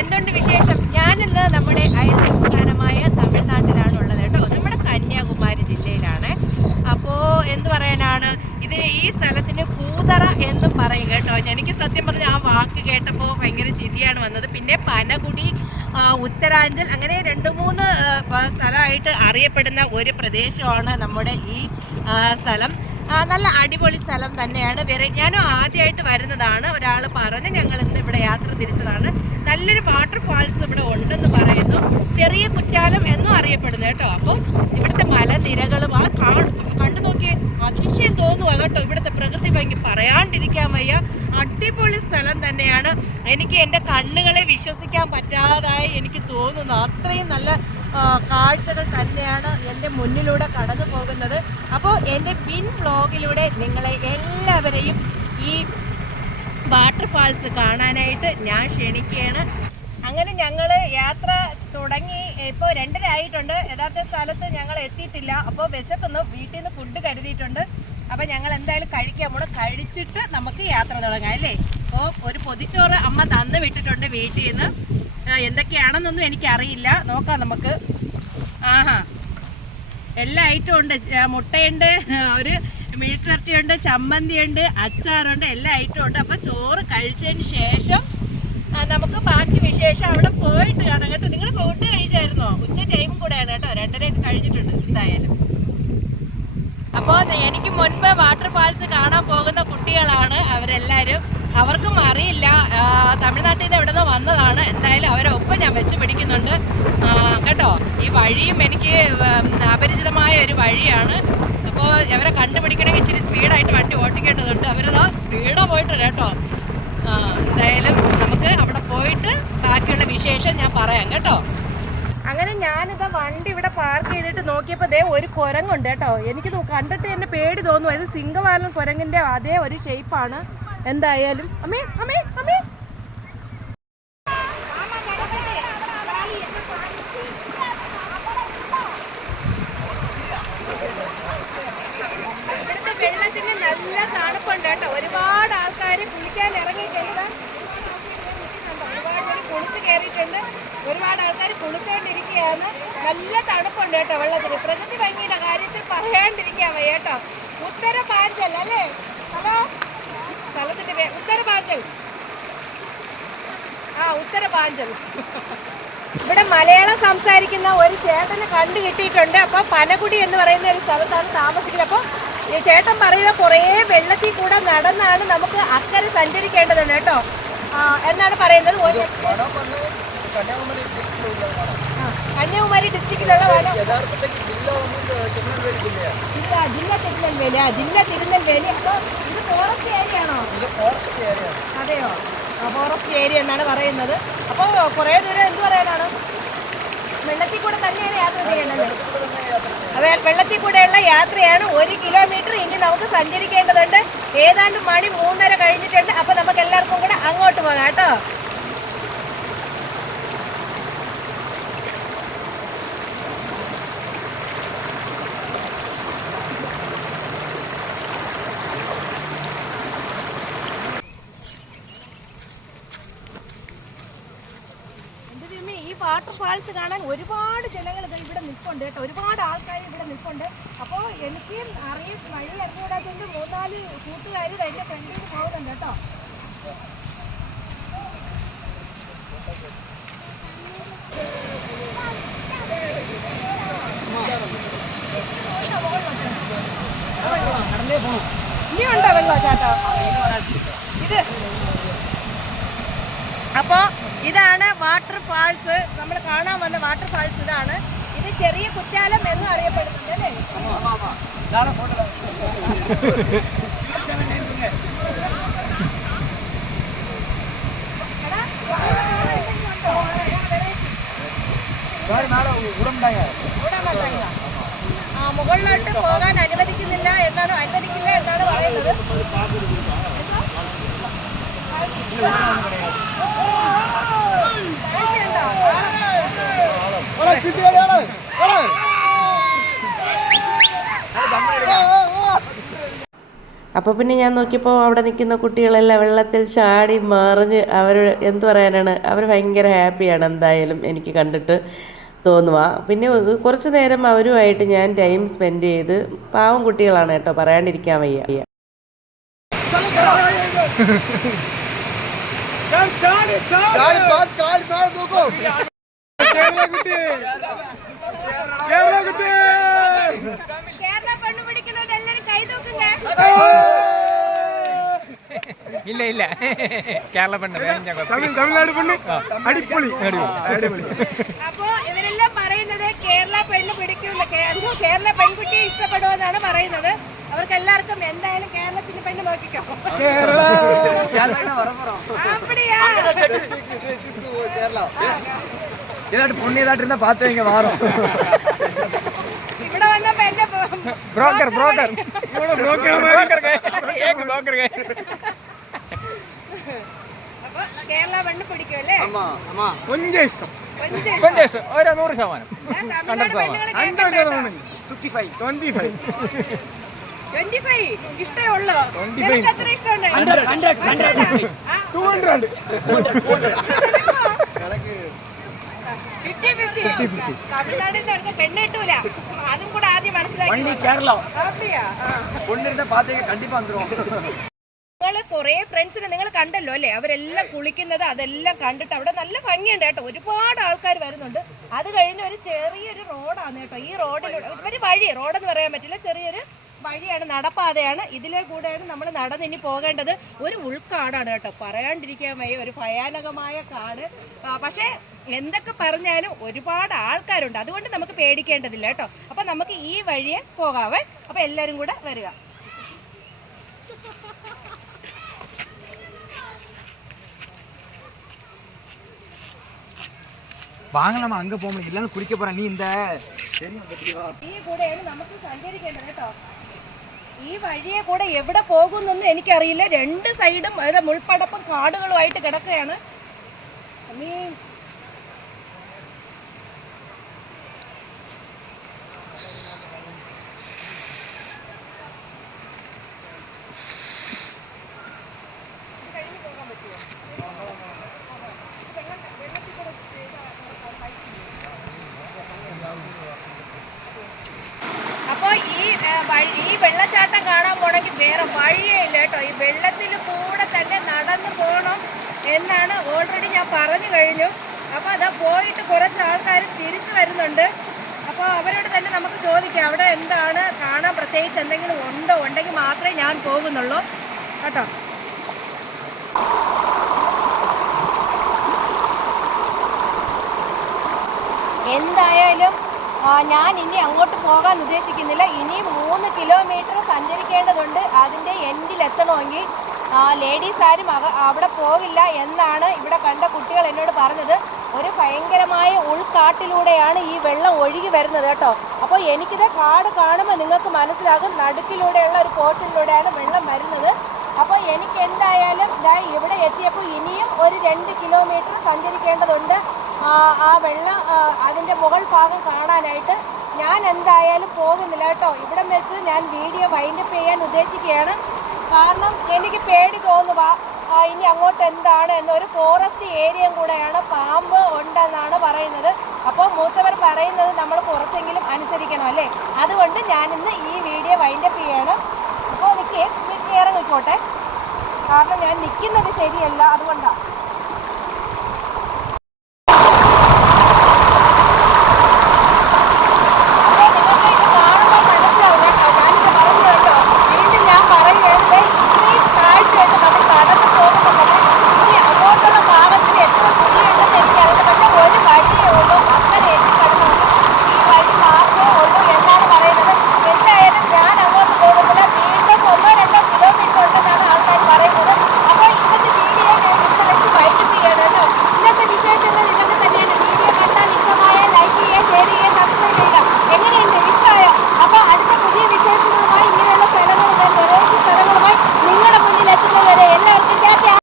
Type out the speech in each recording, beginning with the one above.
എന്തുണ്ട് വിശേഷം? ഞാനിന്ന് നമ്മുടെ അയൽ സംസ്ഥാനമായ തമിഴ്നാട്ടിലാണ് ഉള്ളത് കേട്ടോ. നമ്മുടെ കന്യാകുമാരി ജില്ലയിലാണ്. അപ്പോൾ എന്ത് പറയാനാണ്? ഇത് ഈ സ്ഥലത്തിന് കൂതറ എന്ന് പറയും കേട്ടോ. എനിക്ക് സത്യം പറഞ്ഞ ആ വാക്ക് കേട്ടപ്പോൾ ഭയങ്കര ചിരിയാണ് വന്നത്. പിന്നെ പനകുടി ഉത്തരാഞ്ചൽ അങ്ങനെ രണ്ട് മൂന്ന് സ്ഥലമായിട്ട് അറിയപ്പെടുന്ന ഒരു പ്രദേശമാണ് നമ്മുടെ ഈ സ്ഥലം. നല്ല അടിപൊളി സ്ഥലം തന്നെയാണ്. വേറെ ഞാനും ആദ്യമായിട്ട് വരുന്നതാണ്. ഒരാൾ പറഞ്ഞ് ഞങ്ങൾ ഇന്ന് ഇവിടെ യാത്ര തിരിച്ചതാണ്. നല്ലൊരു വാട്ടർഫാൾസ് ഇവിടെ ഉണ്ടെന്ന് പറയുന്നു. ചെറിയ കുറ്റാലം എന്നും അറിയപ്പെടുന്നു കേട്ടോ. അപ്പോൾ ഇവിടുത്തെ മലനിരകളും ആ കാ കണ്ടു നോക്കിയേ അതിശയം തോന്നുക കേട്ടോ. ഇവിടുത്തെ പ്രകൃതി ഭംഗി പറയാണ്ടിരിക്കാൻ വയ്യ. അടിപൊളി സ്ഥലം തന്നെയാണ്. എനിക്ക് എന്റെ കണ്ണുകളെ വിശ്വസിക്കാൻ പറ്റാതായി എനിക്ക് തോന്നുന്നു. അത്രയും നല്ല കാഴ്ചകൾ തന്നെയാണ് എന്റെ മുന്നിലൂടെ കടന്നു പോകുന്നത്. അപ്പോൾ എന്റെ പിൻ വ്ളോഗിലൂടെ നിങ്ങളെ എല്ലാവരെയും ഈ വാട്ടർഫാൾസ് കാണാനായിട്ട് ഞാൻ ക്ഷണിക്കുകയാണ്. അങ്ങനെ ഞങ്ങൾ യാത്ര തുടങ്ങി. ഇപ്പോൾ രണ്ടര ആയിട്ടുണ്ട് യഥാർത്ഥ സ്ഥലത്ത് ഞങ്ങൾ എത്തിയിട്ടില്ല. അപ്പോൾ വിശക്കുന്നു. വീട്ടിൽ നിന്ന് ഫുഡ് കരുതിയിട്ടുണ്ട്. അപ്പോൾ ഞങ്ങൾ എന്തായാലും കഴിക്കാൻ പോണം കഴിച്ചിട്ട് നമുക്ക് യാത്ര തുടങ്ങാം അല്ലേ? അപ്പോൾ ഒരു പൊതിച്ചോറ് അമ്മ തന്ന് വിട്ടിട്ടുണ്ട് വീട്ടിൽ നിന്ന്. എന്തൊക്കെയാണെന്നൊന്നും എനിക്കറിയില്ല. നോക്കാം നമുക്ക്. ആഹാ. എല്ലാ ഐറ്റം ഉണ്ട്. മുട്ടയുണ്ട് ഒരു ചമ്മന്തി ചമ്മന്തിയുണ്ട് അച്ചാറുണ്ട് എല്ലാ ഐറ്റം ഉണ്ട്. അപ്പോൾ ചോറ് കഴിച്ചതിന് ശേഷം നമുക്ക് ബാക്കി വിശേഷം അവിടെ പോയിട്ട് കാണാം കേട്ടോ. നിങ്ങൾ ഫുഡ് കഴിച്ചായിരുന്നോ? ഉച്ച ടൈമും കൂടെയാണ് കേട്ടോ. രണ്ടരയൊക്കെ കഴിഞ്ഞിട്ടുണ്ട് എന്തായാലും. അപ്പോൾ എനിക്ക് മുൻപ് വാട്ടർഫാൾസ് കാണാൻ പോകുന്ന കുട്ടികളാണ് അവരെല്ലാവരും അവർക്കും അറിയില്ല തമിഴ്നാട്ടിൽ നിന്ന് എവിടെ വന്നതാണ്. എന്തായാലും അവരെ ഒപ്പം ഞാൻ വെച്ച് പിടിക്കുന്നുണ്ട്. കേട്ടോ ഈ വഴിയും എനിക്ക് അപരിചിതമായ ഒരു വഴിയാണ്. അപ്പോൾ അവരെ കണ്ടുപിടിക്കണമെങ്കിൽ ഇച്ചിരി സ്പീഡായിട്ട് വണ്ടി ഓട്ടിക്കേണ്ടതുണ്ട്. അവരതാ സ്പീഡാ പോയിട്ടുണ്ട് കേട്ടോ ആ, എന്തായാലും നമുക്ക് അവിടെ പോയിട്ട് ബാക്കിയുള്ള വിശേഷം ഞാൻ പറയാം കേട്ടോ അങ്ങനെ ഞാനിതാ വണ്ടി ഇവിടെ പാർക്ക് ചെയ്തിട്ട് നോക്കിയപ്പോൾ ദേ ഒരു കുരങ്ങുണ്ട് കേട്ടോ. എനിക്ക് കണ്ടിട്ട് എന്നെ പേടി തോന്നുന്നു. അതായത് സിംഗവാലൻ കുരങ്ങിന്റെ അതേ ഒരു ഷേപ്പാണ് എന്തായാലും അമ്മേ അമ്മേ അമ്മേ. നല്ല ഒരുപാട് ആൾക്കാർ കുളിക്കാൻ ഇറങ്ങിയിട്ടുണ്ട്. ഒരുപാട് പേര് കുളിച്ച് കയറിയിട്ടുണ്ട്. ഒരുപാട് ആൾക്കാർ കുളിച്ചുകൊണ്ടിരിക്കുകയാണ് നല്ല തണുപ്പുണ്ട് കേട്ടോ വെള്ളത്തിന്. പ്രകൃതി ഭംഗിയുടെ കാര്യത്തിൽ പറയാണ്ടിരിക്കാൻ വയ്യ കേട്ടോ. ഉത്തര പാഞ്ചൽ അല്ലേ? ഹലോ? സ്ഥലത്തിന്റെ പേര് ഉത്തര പാഞ്ചൽ. ആ ഉത്തര പാഞ്ചൽ. ഇവിടെ മലയാളം സംസാരിക്കുന്ന ഒരു ചേട്ടനെ കണ്ടു കിട്ടിയിട്ടുണ്ട്. അപ്പോൾ പനകുടി എന്ന് പറയുന്ന ഒരു സ്ഥലത്താണ് താമസിക്കുന്നത്. അപ്പോൾ ഈ ചേട്ടൻ പറയുക കുറേ വെള്ളത്തിൽ കൂടെ നടന്നാണ് നമുക്ക് അക്കരെ സഞ്ചരിക്കേണ്ടതുണ്ട് കേട്ടോ. എന്നാണ് പറയുന്നത്? കന്യാകുമാരി ഡിസ്ട്രിക്റ്റിലുള്ള വനം കന്യാകുമാരി ഡിസ്ട്രിക്റ്റിലുള്ള വനം. യഥാർത്ഥത്തിൽ ജില്ല തിരുനെൽവേലി ജില്ലയാണ് ജില്ല ജില്ല തിരുനെൽവേലി. ആ ജില്ല തിരുനെൽവേലി. അപ്പോൾ ഇത് ഫോറസ്റ്റ് ഏരിയ ആണോ? ഇത് ഫോറസ്റ്റ് ഏരിയ അതെയോ? ഫോറസ്റ്റ് ഏരിയ എന്നാണ് പറയുന്നത്. അപ്പോൾ കുറേ ദൂരം എന്ത് പറയാനാണ്? വെള്ളത്തിൽ കൂടെ തന്നെയാണ് യാത്ര ചെയ്യേണ്ടത്. അതെ വെള്ളത്തിൽ കൂടെയുള്ള യാത്രയാണ് ഒരു കിലോമീറ്റർ ഇനി നമുക്ക് സഞ്ചരിക്കേണ്ടതുണ്ട്. ഏതാണ്ട് മണി മൂന്നര കഴിഞ്ഞിട്ടുണ്ട്. അപ്പൊ നമുക്ക് എല്ലാവർക്കും കൂടെ അങ്ങോട്ട് പോകാം കേട്ടോ എന്റെ ദൈവമേ, ഈ വാട്ടർഫാൾസ് കാണാൻ ഒരുപാട് ജനങ്ങൾ ഇവിടെ നിൽപ്പുണ്ട് കേട്ടോ. ഒരുപാട് ആൾക്കാർ ഇവിടെ നിൽപ്പുണ്ട്. അപ്പോൾ എനിക്ക് അറിയും വഴി അറിഞ്ഞുകൂടാത്തതുകൊണ്ട് മൂന്നാൽ കൂട്ടുകാർ അതിന്റെ ഫ്രണ്ടിൽ പോകുന്നുണ്ട് കേട്ടോ ഇനി ഉണ്ടോ വെള്ളം ചേട്ടാ ഇത് അപ്പോൾ ഇതാണ് വാട്ടർ ഫാൾസ് നമ്മൾ കാണാൻ വന്ന വാട്ടർ ഫാൾസ് ഇതാണ്. ഇത് ചെറിയ കുറ്റാലം എന്ന് അറിയപ്പെടുന്നുണ്ട് അല്ലേ? മുകളിലോട്ട് പോകാൻ അനുവദിക്കുന്നില്ല എന്നാണ് അനുവദിക്കില്ല എന്നാണ് പറയുന്നത്. അപ്പോൾ പിന്നെ ഞാൻ നോക്കിയപ്പോൾ അവിടെ നിൽക്കുന്ന കുട്ടികളെല്ലാം വെള്ളത്തിൽ ചാടി മറിഞ്ഞ് അവർ എന്ത് പറയാനാണ് അവർ ഭയങ്കര ഹാപ്പിയാണ് എന്തായാലും എനിക്ക് കണ്ടിട്ട് തോന്നുക പിന്നെ കുറച്ച് നേരം അവരുമായിട്ട് ഞാൻ ടൈം സ്പെൻഡ് ചെയ്ത് പാവം കുട്ടികളാണ് കേട്ടോ പറയാണ്ടിരിക്കാൻ വയ്യ കാൽ ഇല്ല ഇല്ല. കേരള പെണ്ണ് തമിഴ്നാട് പെണ്ണ്? അടിപൊളി. അടിപൊളി. അപ്പോ ഇവരെല്ലാം പറയുന്നത് കേരള പെണ്ണ് പിടിക്കില്ല കേരള പെൺകുട്ടിയെ ഇഷ്ടപ്പെടുമെന്നാണ് പറയുന്നത്. അവർക്ക് എല്ലാവർക്കും എന്തായാലും കേരളത്തിന്റെ പെണ്ണ് നോക്കിക്കോ. അപ്പടിയാ ഏതായിട്ട് പാത്രം ഇങ്ങനെ മാറും. ബ്രോക്കർ ബ്രോക്കർ ब्रोकर ബ്രോക്കർ गए एक ब्रोकर गए കേരള മണ്ണ് പിടിക്കും അല്ലേ കൊഞ്ചം ഇഷ്ടം. കൊഞ്ചം ഇഷ്ടം. ഒരു നൂറ് ശതമാനം. ഹൺഡ്രഡ് ശതമാനം ട്വന്റി ഫൈവ് ട്വന്റി ഫൈവ് ഇഷ്ടമേ ഉള്ളൂ? ടു ഹൺഡ്രഡ് ഫിഫ്റ്റി ഫിഫ്റ്റി തമിഴ്നാടിന്റെ പെണ്ണ് കിട്ടൂല. അതും കൂടെ ആദ്യം മനസ്സിലാക്കി കേരള அப்படியா ആ. പൊണ്ണിരുന്ന പാത്തേക്ക് കണ്ടിപ്പാ വന്നിരും നിങ്ങൾ കുറേ ഫ്രണ്ട്സിനെ നിങ്ങൾ കണ്ടല്ലോ അല്ലേ അവരെല്ലാം കുളിക്കുന്നത് അതെല്ലാം കണ്ടിട്ട് അവിടെ നല്ല ഭംഗിയുണ്ട് കേട്ടോ ഒരുപാട് ആൾക്കാർ വരുന്നുണ്ട് അത് കഴിഞ്ഞ് ഒരു ചെറിയൊരു റോഡാണ് കേട്ടോ ഈ റോഡിലൂടെ ഒരു വഴി റോഡെന്ന് പറയാൻ പറ്റില്ല ചെറിയൊരു വഴിയാണ് നടപ്പാതയാണ്. ഇതിലെ കൂടെയാണ് നമ്മൾ നടന്നിനി പോകേണ്ടത്. ഒരു ഉൾക്കാടാണ് കേട്ടോ. പറയാണ്ടിരിക്കാൻ വയ്യ. ഒരു ഭയാനകമായ കാട്. പക്ഷേ എന്തൊക്കെ പറഞ്ഞാലും ഒരുപാട് ആൾക്കാരുണ്ട്. അതുകൊണ്ട് നമുക്ക് പേടിക്കേണ്ടതില്ല കേട്ടോ. അപ്പം നമുക്ക് ഈ വഴിയെ പോകാവേ. അപ്പം എല്ലാവരും കൂടെ വരിക. വാങ്ങണം. അങ്ങ് போக ഇല്ലാന്ന് இல்லைன்னு നീ എന്താ? ഈ കൂടെയാണ് നമുക്ക് സഞ്ചരിക്കേണ്ടത് കേട്ടോ. ഈ വഴിയെ കൂടെ എവിടെ പോകുന്നൊന്നും എനിക്കറിയില്ല രണ്ട് സൈഡും അതായത് മുൾപ്പടപ്പും കാടുകളുമായിട്ട് കിടക്കുകയാണ് അമ്മീ. ഇത് കഴിഞ്ഞ് പോകാൻ പറ്റുമോ? വെള്ളം- വെള്ളത്തിൽ കൂടെ അപ്പോൾ ഈ വെള്ളച്ചാട്ടം കാണാൻ പോണെങ്കിൽ വേറെ വഴിയേ ഇല്ല കേട്ടോ. ഈ വെള്ളത്തിൽ കൂടെ തന്നെ നടന്നു പോകണം എന്നാണ് ഓൾറെഡി ഞാൻ പറഞ്ഞു കഴിഞ്ഞു. അപ്പോൾ അതാ പോയിട്ട് കുറച്ച് ആൾക്കാർ തിരിച്ചു വരുന്നുണ്ട്. അപ്പോൾ അവരോട് തന്നെ നമുക്ക് ചോദിക്കാം അവിടെ എന്താണ്? കാണാൻ പ്രത്യേകിച്ച് എന്തെങ്കിലും ഉണ്ടോ? ഉണ്ടെങ്കിൽ മാത്രമേ ഞാൻ പോകുന്നുള്ളൂ. കേട്ടോ. എന്തായാലും ഞാൻ ഇനി അങ്ങോട്ട് പോകാൻ ഉദ്ദേശിക്കുന്നില്ല. ഇനി മൂന്ന് കിലോമീറ്റർ സഞ്ചരിക്കേണ്ടതുണ്ട്. അതിന്റെ എൻഡിൽ എത്തണമെങ്കിൽ ലേഡീസ് ആരും അവ അവിടെ പോകില്ല എന്നാണ് ഇവിടെ കണ്ട കുട്ടികൾ എന്നോട് പറഞ്ഞത്. ഒരു ഭയങ്കരമായ ഉൾക്കാട്ടിലൂടെയാണ് ഈ വെള്ളം ഒഴുകി വരുന്നത് കേട്ടോ. അപ്പോൾ എനിക്കിത് കാട് കാണുമ്പോൾ നിങ്ങൾക്ക് മനസ്സിലാകും. നടുക്കിലൂടെയുള്ള ഒരു കോട്ടിലൂടെയാണ് വെള്ളം വരുന്നത്. അപ്പോൾ എനിക്ക് എന്തായാലും ഇതായി ഇവിടെ എത്തിയപ്പോൾ ഇനിയും ഒരു രണ്ട് കിലോമീറ്റർ സഞ്ചരിക്കേണ്ടതുണ്ട്. ആ, വെള്ളം അതിന്റെ മുകൾ ഭാഗം കാണാനായിട്ട് ഞാൻ എന്തായാലും പോകുന്നില്ല കേട്ടോ. ഇവിടെ വെച്ച് ഞാൻ വീഡിയോ വൈൻഡപ്പ് ചെയ്യാൻ ഉദ്ദേശിക്കുകയാണ്. കാരണം എനിക്ക് പേടി തോന്നുക ഇനി അങ്ങോട്ട് എന്താണ് എന്നൊരു ഫോറസ്റ്റ് ഏരിയയും കൂടെയാണ് പാമ്പ് ഉണ്ടെന്നാണ് പറയുന്നത്. അപ്പോൾ മൂത്തവർ പറയുന്നത് നമ്മൾ കുറച്ചെങ്കിലും അനുസരിക്കണം അല്ലേ? അതുകൊണ്ട് ഞാനിന്ന് ഈ വീഡിയോ വൈൻഡപ്പ് ചെയ്യണം. അപ്പോൾ നിൽക്കേ ഇറങ്ങിക്കോട്ടെ. കാരണം ഞാൻ നിൽക്കുന്നത് ശരിയല്ല അതുകൊണ്ടാണ് അപ്പോൾ നിങ്ങൾക്ക് ഇത് കാണുമ്പോൾ മനസ്സിലാവും കേട്ടോ ഞാനിത് പറഞ്ഞു കേട്ടോ വീണ്ടും ഞാൻ പറയുകയാണ് ദേ ഇത്രയും താഴ്ചയായിട്ട് നമ്മൾ കടന്നു പോകുന്നുണ്ടെങ്കിൽ ഇനി അങ്ങോട്ടുള്ള ഭാഗത്തിൽ എത്ര കുഴിയുണ്ടെന്ന് എനിക്കറിയില്ല പക്ഷേ ഒരു വഴിയേ ഉള്ളൂ അങ്ങനെ എത്തിക്കടന്നുണ്ട് ഈ വഴി മാത്രമേ ഉള്ളൂ എന്നാണ് പറയുന്നത് എന്തായാലും ഞാൻ അങ്ങോട്ട് പോകുന്നില്ല വീണ്ടും ഒന്നോ രണ്ടോ കിലോമീറ്റർ ഉണ്ടെന്നാണ് ആൾക്കാർ പറയുന്നത് അപ്പോൾ ഇന്നത്തെ വീഡിയോ ഞാൻ ഇവിടെ വെച്ച് വൈകിട്ട് ചെയ്യണം കേട്ടോ ഇന്നത്തെ വിശേഷങ്ങൾ ഇതൊക്കെ തന്നെയാണ് വീഡിയോ കണ്ടാൽ ഇഷ്ടമായ ലൈക്ക് ചെയ്യുക ഷെയർ ചെയ്യുക സബ്സ്ക്രൈബ് ചെയ്യുക എങ്ങനെയുണ്ട് ഇഷ്ടമായോ അപ്പോൾ അടുത്ത പുതിയ വിശേഷങ്ങളുമായി ഇങ്ങനെയുള്ള സ്ഥലങ്ങളുമായി വെറൈറ്റി സ്ഥലങ്ങളുമായി നിങ്ങളുടെ മുന്നിൽ എത്തുന്നവരെ എല്ലാവർക്കും ടാറ്റാ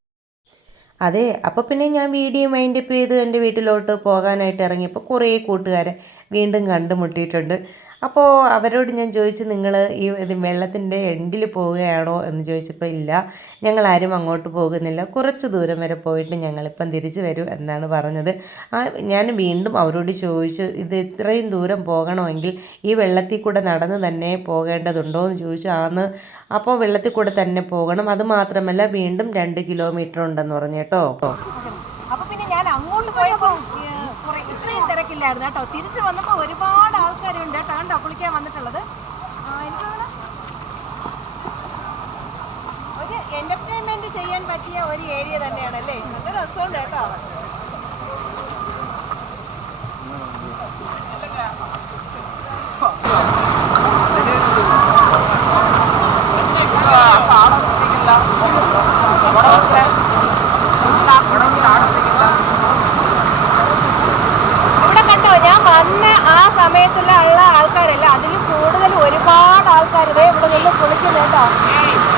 അതെ അപ്പോൾ പിന്നെ ഞാൻ വീഡിയോ മൈൻഡപ്പ് ചെയ്ത് എന്റെ വീട്ടിലോട്ട് പോകാനായിട്ട് ഇറങ്ങിയപ്പോൾ കുറേ കൂട്ടുകാരെ വീണ്ടും കണ്ടുമുട്ടിയിട്ടുണ്ട്. അപ്പോൾ അവരോട് ഞാൻ ചോദിച്ചു നിങ്ങൾ ഈ ഇത് വെള്ളത്തിന്റെ എൻഡിൽ പോവുകയാണോ? എന്ന് ചോദിച്ചപ്പോൾ ഇല്ല ഞങ്ങൾ ആരും അങ്ങോട്ട് പോകുന്നില്ല. കുറച്ച് ദൂരം വരെ പോയിട്ട് ഞങ്ങളിപ്പം തിരിച്ചു വരും എന്നാണ് പറഞ്ഞത്. ഞാൻ വീണ്ടും അവരോട് ചോദിച്ചു ഇത് ഇത്രയും ദൂരം പോകണമെങ്കിൽ ഈ വെള്ളത്തിൽ കൂടെ നടന്ന് തന്നെ പോകേണ്ടതുണ്ടോ? എന്ന് ചോദിച്ചു. ആന്ന് അപ്പോൾ വെള്ളത്തിൽ കൂടെ തന്നെ പോകണം. അത് മാത്രമല്ല വീണ്ടും രണ്ട് കിലോമീറ്റർ ഉണ്ടെന്ന് പറഞ്ഞു കേട്ടോ അപ്പൊ പിന്നെ ഞാൻ അങ്ങോട്ട് പോയപ്പോ ഏഹ്, കുറെ ഇത്രയും കേട്ടോ തിരിച്ചു വന്നപ്പോൾ ഒരുപാട് ആൾക്കാരുണ്ട് കേട്ടോ കണ്ടോ കുളിക്കാൻ വന്നിട്ടുള്ളത് ഒരു എന്റർടൈൻമെന്റ് ചെയ്യാൻ പറ്റിയ ഒരു ഏരിയ തന്നെയാണ് അല്ലേ നല്ല രസമുണ്ട് കേട്ടോ ഇവിടെ കണ്ടോ ഞാൻ വന്ന ആ സമയത്തുള്ള ഉള്ള ആൾക്കാരല്ല അതിൽ കൂടുതൽ ഇതേ ഇവിടെ നിന്ന് കുളിക്കുന്നു കേട്ടോ.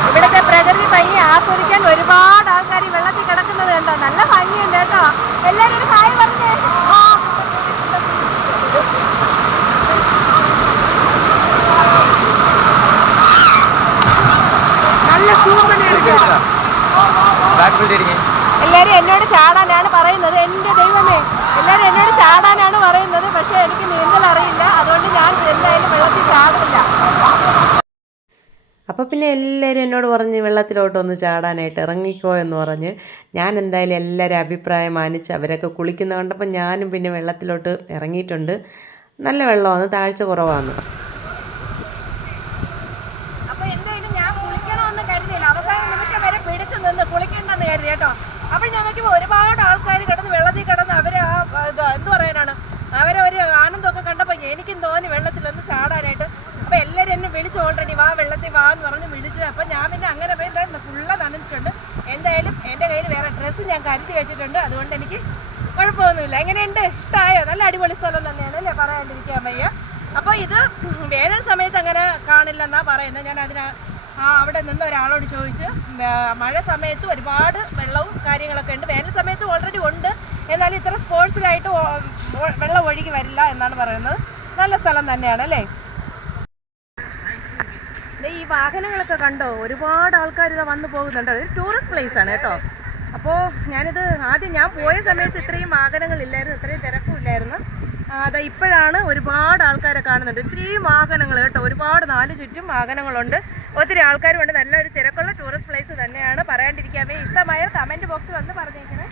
ഇവിടുത്തെ പ്രകൃതി ഭംഗി ആസ്വദിക്കാൻ ഒരുപാട് ആൾക്കാർ ഈ വെള്ളത്തിൽ കിടക്കുന്നത് കണ്ടോ? നല്ല ഭംഗിയുണ്ട് കേട്ടോ. എല്ലാവരും ഒരു ഹായ് പറഞ്ഞേ. നല്ല എല്ലാരും എന്നോട് ചാടാനാണ് പറയുന്നത്. എന്റെ ദൈവമേ എല്ലാരും എന്നോട് ചാടാനാണ് പറയുന്നത്. പക്ഷേ എനിക്ക് നീന്തൽ അറിയില്ല. ഞാൻ എന്തായാലും വെള്ളത്തിൽ ചാടില്ല അപ്പോൾ പിന്നെ എല്ലാവരും എന്നോട് പറഞ്ഞ് വെള്ളത്തിലോട്ടൊന്ന് ചാടാനായിട്ട് ഇറങ്ങിക്കോ എന്ന് പറഞ്ഞ് ഞാൻ എന്തായാലും എല്ലാവരും അഭിപ്രായം മാനിച്ച് അവരൊക്കെ കുളിക്കുന്ന കണ്ടപ്പോൾ ഞാനും പിന്നെ വെള്ളത്തിലോട്ട് ഇറങ്ങിയിട്ടുണ്ട്. നല്ല വെള്ളമാണ് താഴ്ച കുറവാണ്. അപ്പോൾ എന്തായാലും ഞാൻ നിമിഷം വരെ നിന്ന് കേട്ടോ. അപ്പോൾ ഞാൻ നോക്കിയപ്പോൾ ഒരുപാട് ആൾക്കാർ കിടന്ന് വെള്ളത്തിൽ കിടന്ന് അവരെ ആ എന്ത് പറയാനാണ്? അവരെ ഒരു ആനന്ദമൊക്കെ കണ്ടപ്പോൾ എനിക്കും തോന്നി വെള്ളത്തിലൊന്ന് ചാടാനായിട്ട്. അപ്പൊ എല്ലാവരും എന്നെ വിളിച്ചു ഓൾറെഡി വാ വെള്ളത്തിൽ വാ എന്ന് പറഞ്ഞ് വിളിച്ചത്. അപ്പൊ ഞാൻ പിന്നെ അങ്ങനെ പോയി ഫുള്ള് നനഞ്ഞിട്ടുണ്ട് എന്തായാലും എന്റെ കയ്യിൽ വേറെ ഡ്രസ്സ് ഞാൻ കരുതി വെച്ചിട്ടുണ്ട്. അതുകൊണ്ട് എനിക്ക് കുഴപ്പമൊന്നുമില്ല. എങ്ങനെയുണ്ട്? ഇഷ്ടമായോ നല്ല അടിപൊളി സ്ഥലം തന്നെയാണ് അല്ലേ? പറയാണ്ടിരിക്കാൻ വയ്യ. അപ്പോൾ ഇത് വേനൽ സമയത്ത് അങ്ങനെ കാണില്ലെന്നാ പറയുന്നത്. ഞാൻ അതിന് ആ അവിടെ നിന്ന് ഒരാളോട് ചോദിച്ച് മഴ സമയത്ത് ഒരുപാട് വെള്ളവും കാര്യങ്ങളൊക്കെ ഉണ്ട്. വേനൽ സമയത്ത് ഓൾറെഡി ഉണ്ട്. എന്നാൽ ഇത്ര സ്പോർട്സിലായിട്ട് വെള്ളം ഒഴുകി വരില്ല എന്നാണ് പറയുന്നത്. നല്ല സ്ഥലം തന്നെയാണ് അല്ലേ? ഈ വാഹനങ്ങളൊക്കെ കണ്ടോ? ഒരുപാട് ആൾക്കാർ ഇതാ വന്നു പോകുന്നുണ്ട്. ഒരു ടൂറിസ്റ്റ് പ്ലേസ് ആണ് കേട്ടോ. അപ്പോൾ ഞാനിത് ആദ്യം ഞാൻ പോയ സമയത്ത് ഇത്രയും വാഹനങ്ങളില്ലായിരുന്നു ഇത്രയും തിരക്കുമില്ലായിരുന്നു അതാ ഇപ്പോഴാണ് ഒരുപാട് ആൾക്കാരെ കാണുന്നുണ്ട്. ഇത്രയും വാഹനങ്ങൾ കേട്ടോ ഒരുപാട് നാല് ചുറ്റും വാഹനങ്ങളുണ്ട്. ഒത്തിരി ആൾക്കാരും ഉണ്ട് നല്ലൊരു തിരക്കുള്ള ടൂറിസ്റ്റ് പ്ലേസ് തന്നെയാണ് പറയാണ്ടിരിക്കാവേ. ഇഷ്ടമായ കമന്റ് ബോക്സിൽ വന്ന് പറഞ്ഞേക്കണേ.